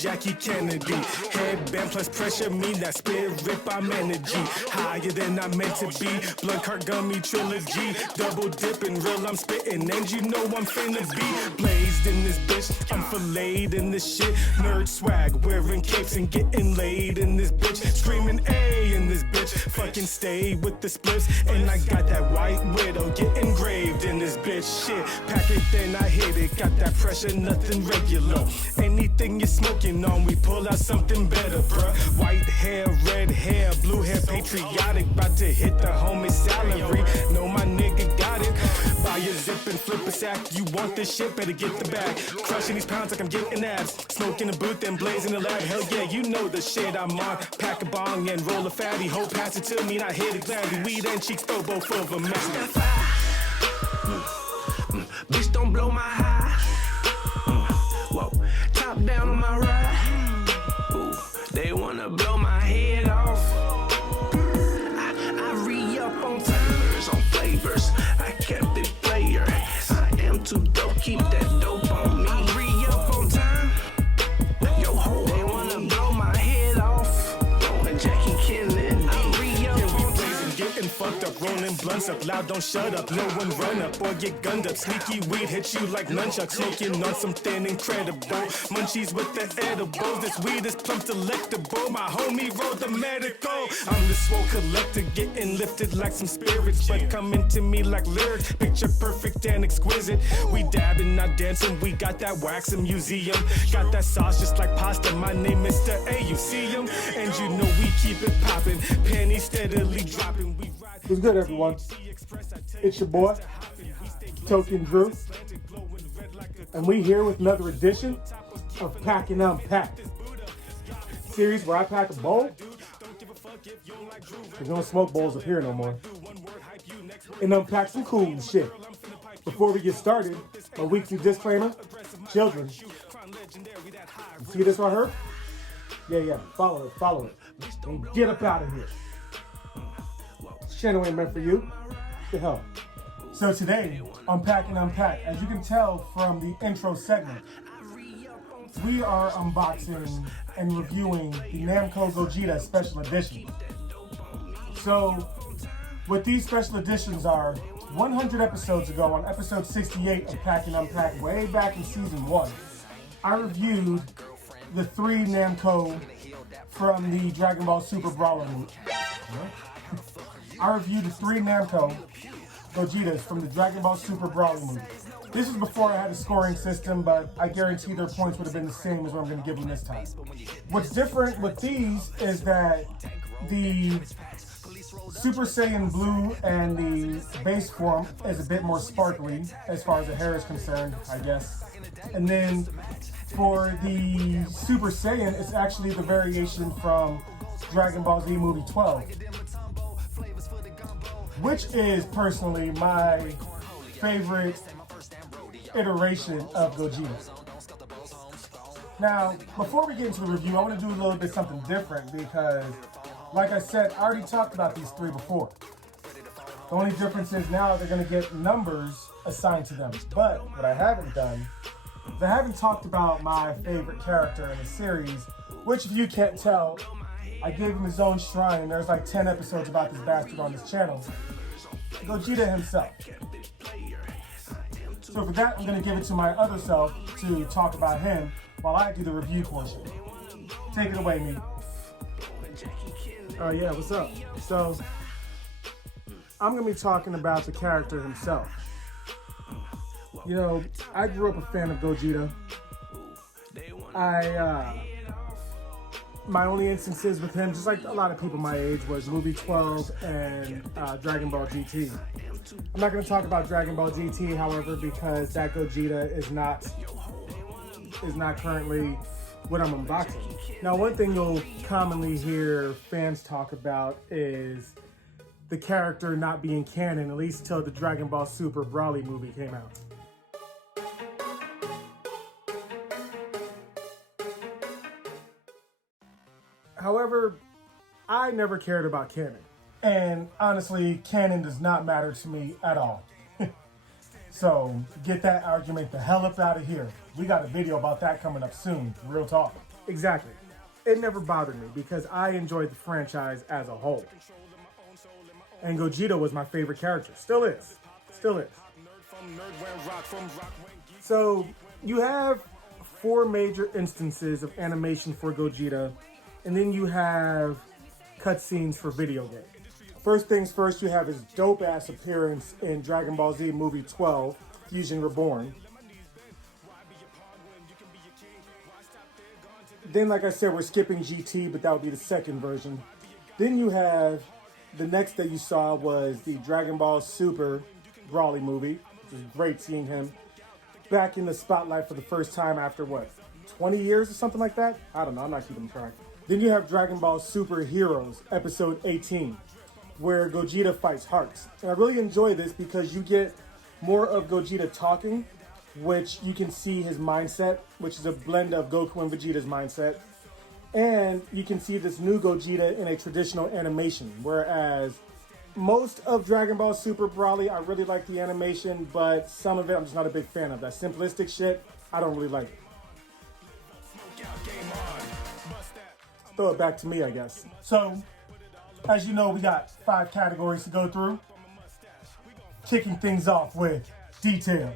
Jackie Kennedy. Headband plus pressure mean that spirit rip, I'm energy. Higher than I'm meant to be. Blunt cart gummy trilogy. Double dipping, real I'm spitting. And you know I'm finna be blazed in this bitch. I'm filleted in this shit. Nerd swag, wearing capes and getting laid in this bitch. Screaming A in this bitch. Fucking stay with the splits. And I got that white widow get engraved in this bitch. Shit, pack it then I hit it. Got that pressure, nothing regular. Anything you're smoking on, we pull out something better, bruh. White hair, red hair, blue hair, patriotic. About to hit the homie salary. Know my nigga got it. Buy a zip and flip a sack. You want this shit, better get the bag. Crushing these pounds like I'm getting abs. Smoking the booth and blazing the lab. Hell yeah, you know the shit I'm on. Pack a bong and roll a fatty. Hope pass it to me and I hit it gladly. Weed and cheeks, throw both of them. Bitch, don't blow my high. Whoa, top down on my ride. Ooh, they wanna blow my head off. I re-up on timers, on flavors. I kept it player. I am too dope, keep that dope on me. I re-up on time. Yo ho, they wanna blow my head off. Blowing Jackie Kennedy. I re-up on time. Getting fucked up, rolling blunts up loud, don't shut up. No one run up or get gunned up. Sneaky weed hit you like nunchucks. Smoking on something incredible. Munchies with the edibles. This weed is plump delectable. My homie wrote the medical. I'm the swole collector, getting lifted like some spirits, but coming to me like lyrics. Picture perfect and exquisite. We dabbing, not dancing. We got that wax in museum. Got that sauce just like pasta. My name Mr. A, you see him? And you know we keep it popping. Pennies steadily dropping. What's good, everyone? It's your boy, Token Drew, and we here with another edition of Pack N Unpack, series where I pack a bowl. We don't smoke bowls up here no more, and unpack some cool shit. Before we get started, a weekly disclaimer: children. You see this right here? Yeah, follow it, and get up out of here. Channel ain't meant for you. What the hell? So today, on Pack N Unpack, as you can tell from the intro segment, we are unboxing and reviewing the Namco Gogeta Special Edition. So, what these special editions are, 100 episodes ago, on episode 68 of Pack N Unpack, way back in season 1, I reviewed the 3 Namco from the Dragon Ball Super Broly movie. I reviewed the 3 Namco Gogetas from the Dragon Ball Super Broly movie. This is before I had a scoring system, but I guarantee their points would have been the same as what I'm going to give them this time. What's different with these is that the Super Saiyan Blue and the base form is a bit more sparkly as far as the hair is concerned, I guess. And then for the Super Saiyan, it's actually the variation from Dragon Ball Z Movie 12. Which is personally my favorite iteration of Gogeta. Now, before we get into the review, I want to do a little bit something different because, like I said, I already talked about these 3 before. The only difference is now they're going to get numbers assigned to them. But what I haven't done is I haven't talked about my favorite character in the series, which if you can't tell, I gave him his own shrine, and there's like 10 episodes about this bastard on this channel. Gogeta himself. So for that, I'm going to give it to my other self to talk about him while I do the review portion. Take it away, me. Yeah, what's up? So, I'm going to be talking about the character himself. You know, I grew up a fan of Gogeta. My only instances with him, just like a lot of people my age, was Movie 12 and Dragon Ball GT. I'm not going to talk about Dragon Ball GT, however, because that Gogeta is not currently what I'm unboxing. Now, one thing you'll commonly hear fans talk about is the character not being canon, at least till the Dragon Ball Super Broly movie came out. However, I never cared about canon. And honestly, canon does not matter to me at all. So get that argument the hell up out of here. We got a video about that coming up soon, real talk. Exactly. It never bothered me because I enjoyed the franchise as a whole. And Gogeta was my favorite character. Still is. Still is. So you have 4 major instances of animation for Gogeta, and then you have cutscenes for video games. First things first, you have his dope-ass appearance in Dragon Ball Z Movie 12, Fusion Reborn. Then, like I said, we're skipping GT, but that would be the second version. Then you have, the next that you saw was the Dragon Ball Super Broly movie, which was great seeing him back in the spotlight for the first time after, what, 20 years or something like that? I don't know, I'm not keeping track. Then you have Dragon Ball Super Heroes, episode 18, where Gogeta fights Hearts. And I really enjoy this because you get more of Gogeta talking, which you can see his mindset, which is a blend of Goku and Vegeta's mindset. And you can see this new Gogeta in a traditional animation, whereas most of Dragon Ball Super Broly, I really like the animation, but some of it I'm just not a big fan of. That simplistic shit, I don't really like it. Throw it back to me, I guess. So, as you know, we got 5 categories to go through. Kicking things off with detail.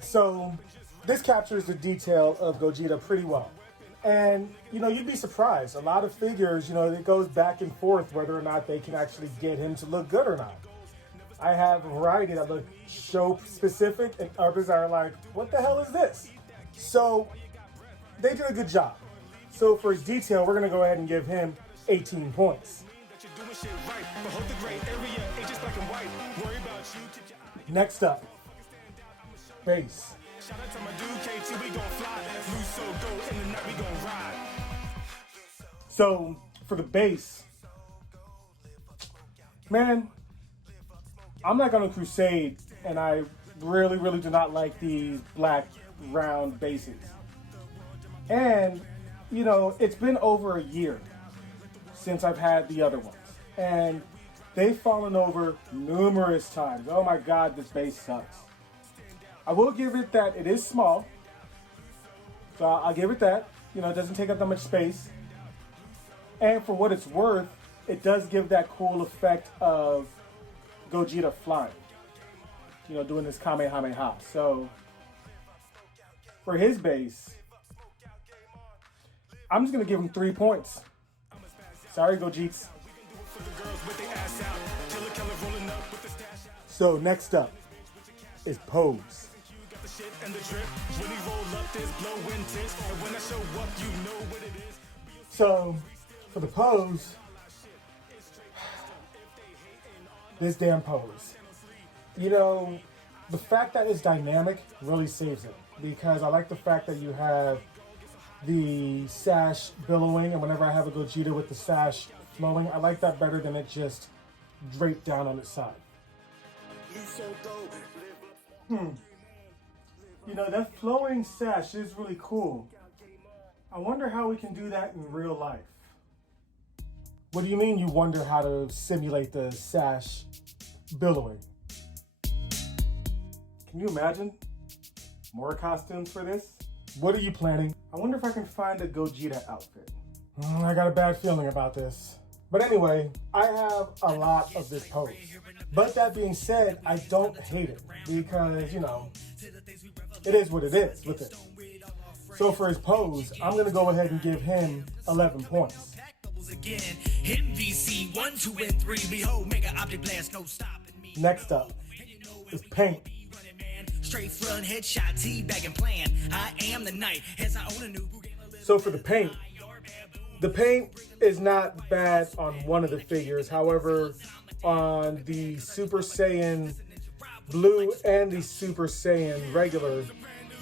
So, this captures the detail of Gogeta pretty well. And, you know, you'd be surprised. A lot of figures, you know, it goes back and forth whether or not they can actually get him to look good or not. I have a variety that look show specific and others are like, what the hell is this? So, they did a good job. So for his detail, we're going to go ahead and give him 18 points. Next up, base. So for the base, man, I'm not going to crusade, and I really, really do not like these black round bases. And, you know, it's been over a year since I've had the other ones. And they've fallen over numerous times. Oh my God, this base sucks. I will give it that it is small. So I'll give it that. You know, it doesn't take up that much space. And for what it's worth, it does give that cool effect of Gogeta flying. You know, doing this Kamehameha. So for his base, I'm just going to give him 3 points. Sorry, Gogeets. So next up is pose. So for the pose, this damn pose. You know, the fact that it's dynamic really saves it, because I like the fact that you have the sash billowing, and whenever I have a Gogeta with the sash flowing, I like that better than it just draped down on its side. You know, that flowing sash is really cool. I wonder how we can do that in real life. What do you mean you wonder how to simulate the sash billowing? Can you imagine more costumes for this? What are you planning? I wonder if I can find a Gogeta outfit. I got a bad feeling about this. But anyway, I have a lot of this pose. But that being said, I don't hate it because, you know, it is what it is with it. So for his pose, I'm going to go ahead and give him 11 points. Next up is paint. Straight front headshot, teabag and plan. I am the knight as I own a new. So for the paint is not bad on one of the figures. However, on the Super Saiyan Blue and the Super Saiyan regular,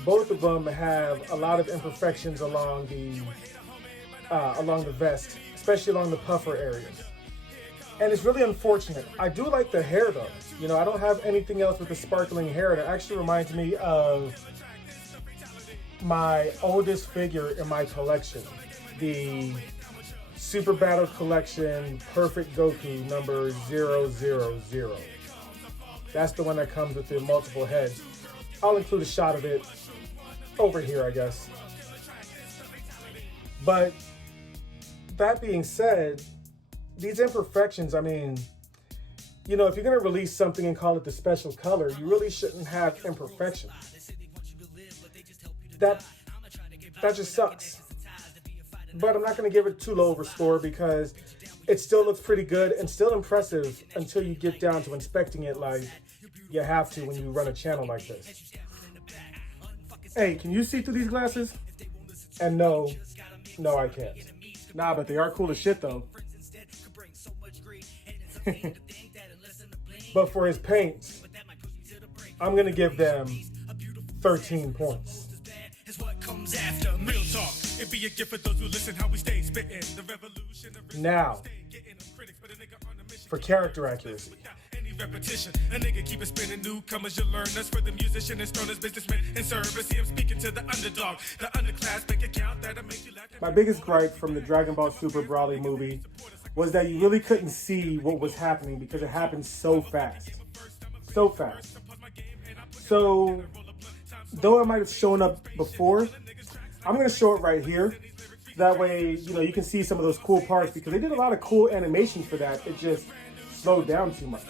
both of them have a lot of imperfections along the vest, especially along the puffer areas. And it's really unfortunate. I do like the hair though. You know, I don't have anything else with the sparkling hair. That actually reminds me of my oldest figure in my collection, the Super Battle Collection Perfect Goku number 000. That's the one that comes with the multiple heads. I'll include a shot of it over here, I guess. But that being said, these imperfections, I mean, you know, if you're going to release something and call it the special color, you really shouldn't have imperfections. That just sucks. But I'm not going to give it too low of a score because it still looks pretty good and still impressive until you get down to inspecting it like you have to when you run a channel like this. Hey, can you see through these glasses? And no, I can't. Nah, but they are cool as shit though. But for his paints, I'm gonna give them 13 points. Now, for character accuracy. Repetition, a nigga keep it spinning. Newcomers, you learn us for the musician and stoners, businessmen in service. See him speaking to the underdog, the underclass, make a count that'll make you laugh. My biggest gripe from the Dragon Ball Super Broly movie was that you really couldn't see what was happening because it happened so fast. So fast. So, though it might have shown up before, I'm going to show it right here. That way, you know, you can see some of those cool parts because they did a lot of cool animations for that. It just slowed down too much.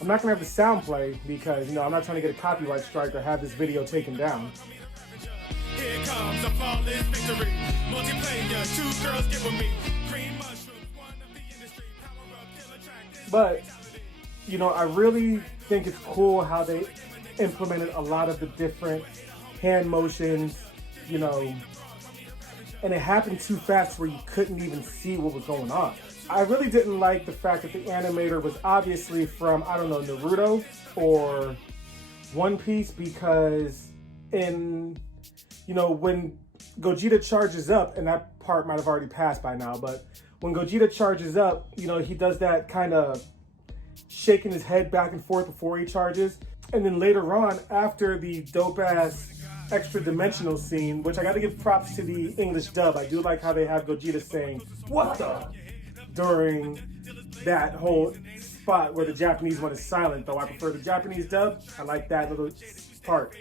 I'm not going to have the sound play because, you know, I'm not trying to get a copyright strike or have this video taken down. Here comes a flawless victory. Multiplayer, 2 girls get with me. Green mushrooms, one of the industry. Power up, killer track. But, you know, I really think it's cool how they implemented a lot of the different hand motions, you know, and it happened too fast where you couldn't even see what was going on. I really didn't like the fact that the animator was obviously from, I don't know, Naruto or One Piece because in, you know, when Gogeta charges up, and that part might have already passed by now, but when Gogeta charges up, you know, he does that kind of shaking his head back and forth before he charges. And then later on, after the dope-ass extra dimensional scene, which I got to give props to the English dub. I do like how they have Gogeta saying, "What the?" during that whole spot where the Japanese one is silent, though I prefer the Japanese dub. I like that little part.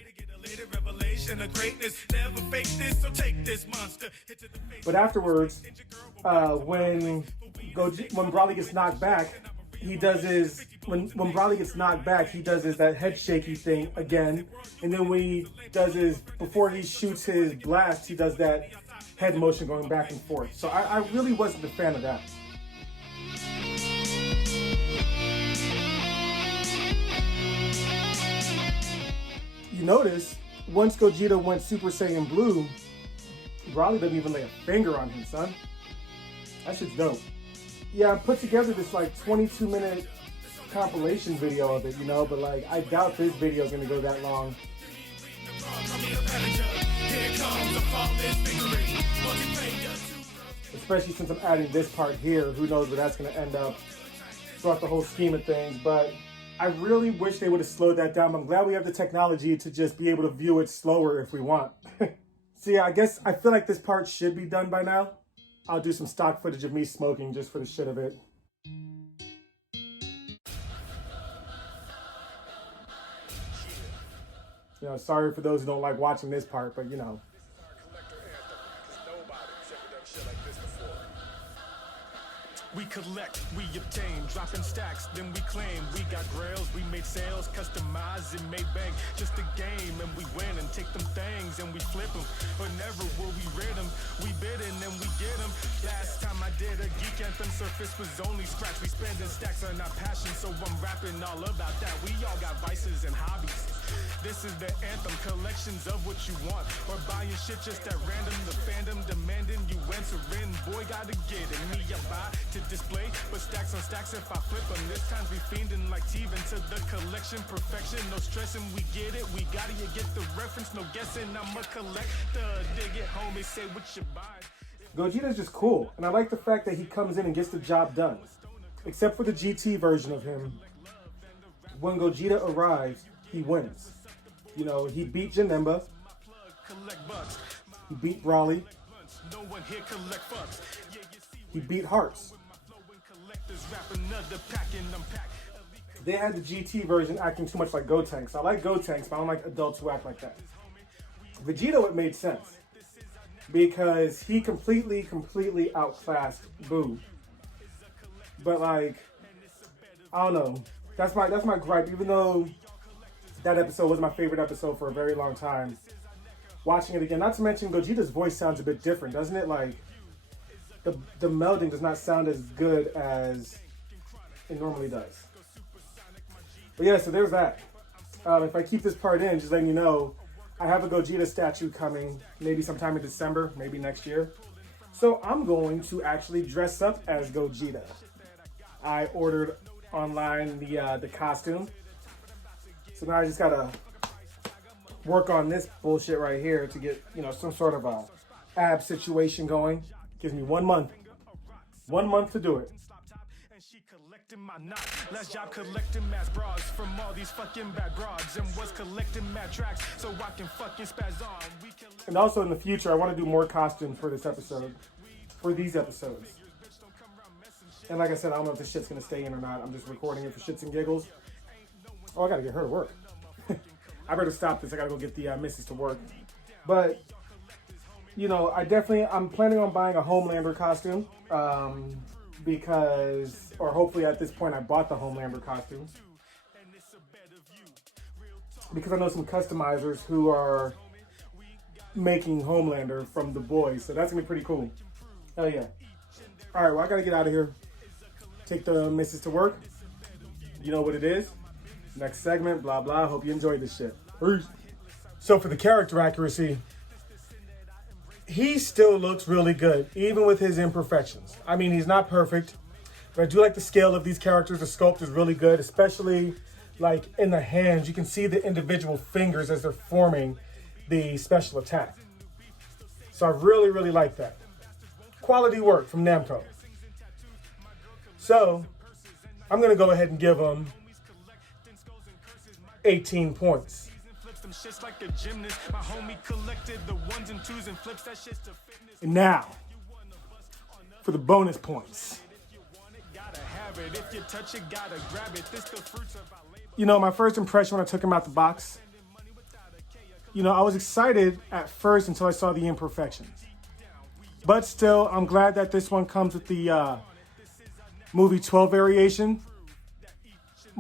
But afterwards, when Broly gets knocked back, he does his, when Broly gets knocked back, he does his that head shaky thing again. And then when he does his, before he shoots his blast, he does that head motion going back and forth. So I really wasn't a fan of that. You notice, once Gogeta went Super Saiyan Blue, Broly doesn't even lay a finger on him, son. That shit's dope. Yeah, I put together this like 22-minute compilation video of it, you know, but like I doubt this video is gonna go that long. Especially since I'm adding this part here, who knows where that's gonna end up throughout the whole scheme of things. But I really wish they would have slowed that down. I'm glad we have the technology to just be able to view it slower if we want. So yeah, I feel like this part should be done by now. I'll do some stock footage of me smoking just for the shit of it. You know, sorry for those who don't like watching this part, but you know. We collect, we obtain, dropping stacks, then we claim. We got grails, we made sales, customized and made bank. Just a game, and we win and take them things and we flip them. Or never will we rid them. We bid and then we get them. Last time I did a geek anthem, surface was only scratch. We spending stacks on our passion, so I'm rapping all about that. We all got vices and hobbies. This is the anthem, collections of what you want. Or buying shit just at random, the fandom demanding you enter in. Boy, gotta get it, me I buy to display, but stacks on stacks if I flip them. This time we fiending like Steven to the collection, perfection, no stressing, we get it, we got it, you get the reference, no guessing, I'm a collector, dig it, homie, say what you buy. Gogeta's just cool, and I like the fact that he comes in and gets the job done. Except for the GT version of him, when Gogeta arrives, he wins. You know, he beat Janemba, he beat Broly, he beat Hearts. They had the GT version acting too much like Gotenks. I like Gotenks, but I don't like adults who act like that. Vegito, it made sense. Because he completely outclassed Boo. But like, I don't know. That's my gripe. Even though that episode was my favorite episode for a very long time, watching it again, not to mention Gogeta's voice sounds a bit different, doesn't it? Like, the melding does not sound as good as it normally does. But yeah, so there's that. If I keep this part in, just letting you know, I have a Gogeta statue coming, maybe sometime in December, maybe next year. So I'm going to actually dress up as Gogeta. I ordered online the costume. So now I just gotta work on this bullshit right here to get, you know, some sort of a ab situation going. Gives me 1 month. 1 month to do it. My knot. Last job collecting mass bras from all these fucking bad broads and was collecting mad tracks so I can fucking spaz on. And also in the future, I want to do more costumes for this episode, for these episodes. And like I said, I don't know if this shit's gonna stay in or not. I'm just recording it for shits and giggles. Oh, I gotta get her to work. I better stop this. I gotta go get the missus to work. But you know, I'm planning on buying a Homelander costume. Because, or hopefully at this point I bought the Homelander costume. Because I know some customizers who are making Homelander from the boys. So that's gonna be pretty cool. Hell yeah. Alright, well I gotta get out of here. Take the missus to work. You know what it is. Next segment, blah blah. Hope you enjoyed this shit. Peace. So for the character accuracy, he still looks really good, even with his imperfections. I mean, he's not perfect, but I do like the scale of these characters. The sculpt is really good, especially like in the hands. You can see the individual fingers as they're forming the special attack. So I really like that. Quality work from Namco. So I'm going to go ahead and give him 18 points. And now, for the bonus points. You know, my first impression when I took him out the box, you know, I was excited at first until I saw the imperfections. But still, I'm glad that this one comes with the movie 12 variation.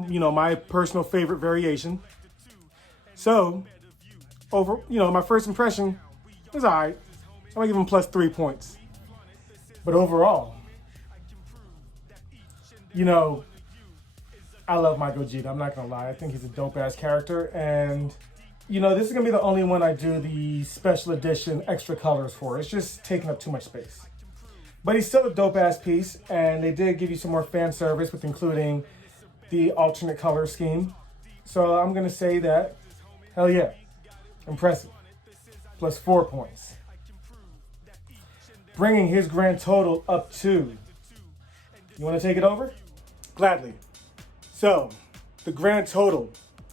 You know, my personal favorite variation. So, my first impression was alright. I'm gonna give him plus 3 points. But overall, you know, I love my Gogeta. I'm not gonna lie. I think he's a dope ass character. And, you know, this is gonna be the only one I do the special edition extra colors for. It's just taking up too much space. But he's still a dope ass piece. And they did give you some more fan service with including the alternate color scheme. So I'm gonna say that, hell yeah, impressive. Plus 4 points. Bringing his grand total up to, you wanna take it over? Gladly. So, the grand total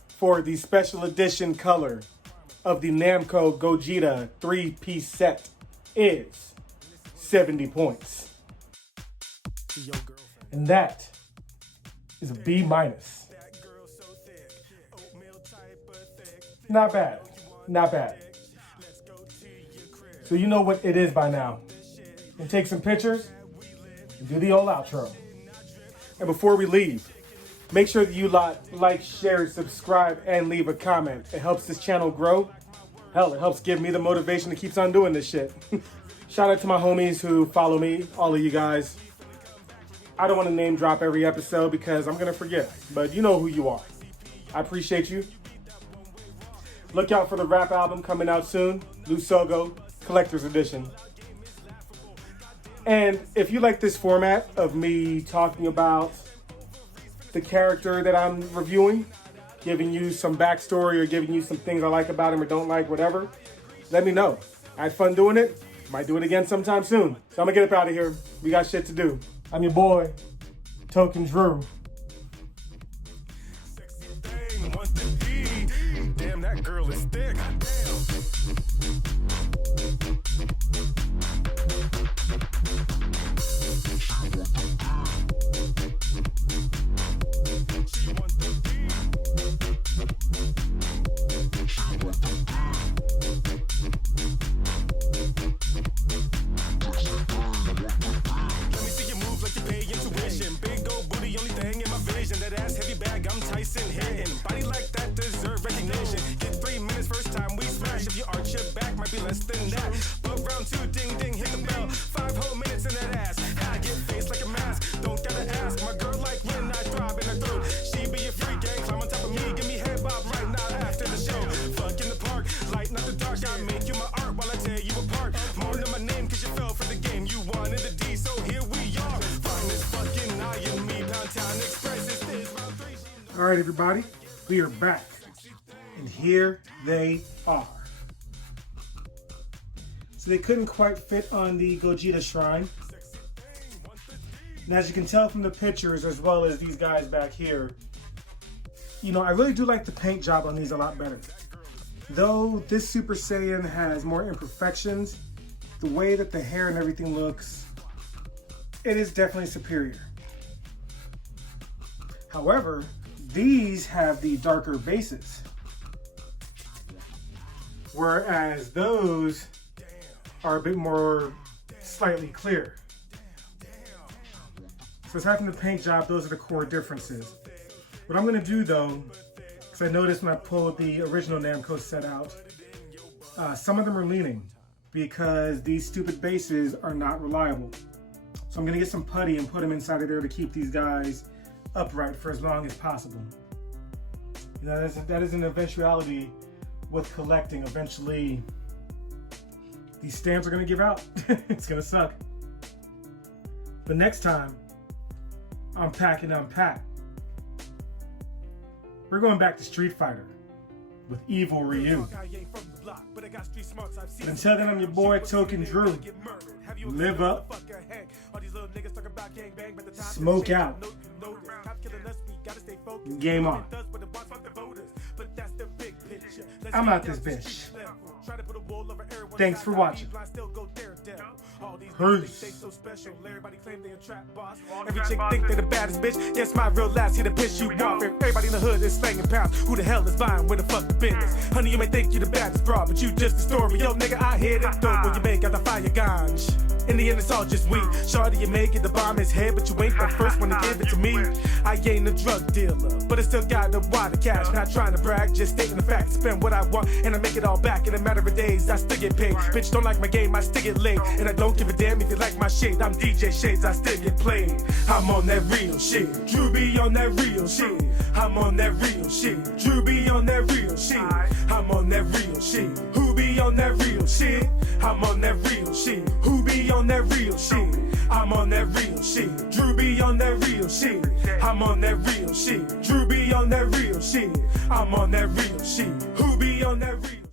for the special edition color of the Namco Gogeta 3-piece set is 70 points. And that is a B-. Not bad. Not bad. So you know what it is by now. And take some pictures and do the old outro. And before we leave, make sure that you like, share, subscribe, and leave a comment. It helps this channel grow. Hell, it helps give me the motivation to keep on doing this shit. Shout out to my homies who follow me, all of you guys. I don't want to name drop every episode because I'm going to forget, but you know who you are. I appreciate you. Look out for the rap album coming out soon, Lusogo Collector's Edition. And if you like this format of me talking about the character that I'm reviewing, giving you some backstory or giving you some things I like about him or don't like, whatever, let me know. I had fun doing it. Might do it again sometime soon. So I'm gonna get up out of here. We got shit to do. I'm your boy, Token Drew. Damn, that girl is thick. She want Let me see you move like you pay intuition. Big old booty, only thing in my vision. That ass heavy bag, I'm Tyson hitting. Body like that deserve recognition. Get 3 minutes first time we smash. If you arch your back, might be less than that. But round 2, ding ding, hit the bell. 5 whole minutes in that ass. I get face like a mask. Don't gotta ask. My girl like when I throb in her throat. She be a freak, gang, climb on top of me. Give me head bob right now after the show. Fuck in the park, light not the dark. I make you my art while I tear you apart. More than my name, cause you fell for the game. You wanted the D, so here we are. Finest fucking I and me, downtown express. This round 3. All right, everybody, we are back, and here they are. So they couldn't quite fit on the Gogeta shrine. And as you can tell from the pictures, as well as these guys back here, you know, I really do like the paint job on these a lot better. Though this Super Saiyan has more imperfections, the way that the hair and everything looks, it is definitely superior. However, these have the darker bases, whereas those are a bit more slightly clear. So aside from the paint job, those are the core differences. What I'm gonna do though, because I noticed when I pulled the original Namco set out, some of them are leaning because these stupid bases are not reliable. So I'm gonna get some putty and put them inside of there to keep these guys upright for as long as possible. You know, that is an eventuality with collecting. Eventually, these stamps are gonna give out. It's gonna suck. But next time, on Pack N Unpack, we're going back to Street Fighter with Evil Ryu. But until then, I'm your boy Token Drew. Live up, smoke out, game on. I'm out this bitch. Thanks for watching. Peace. Every chick think they the baddest bitch. Yes, my real last here to piss you off. Everybody in the hood is slanging pounds. Who the hell is buying? Where the fuck the business? Honey, you may think you the baddest broad, but you just a story. Yo, nigga, I hit it dope when you make out the fire ganj. In the end, it's all just weed. Shorty, you make it, the bomb is head, but you ain't the first one to give it to me. I ain't a drug dealer, but I still got the water cash. Not trying to brag, just stating the fact. Spend what I want, and I make it all back in a matter of days. I still get paid. Bitch, don't like my game, I still get laid. And I don't give a damn if you like my shade. I'm DJ Shades, I still get played. I'm on that real shit. Drew be on that real shit. I'm on that real shit. Drew be on that real shit. I'm on that real shit. Who be on that real shit? I'm on that real shit. Who be on that real shit? I'm on that real shit. Drew be on that real shit. I'm on that real shit. Drew be on that real shit. I'm on that real shit. Who be on that real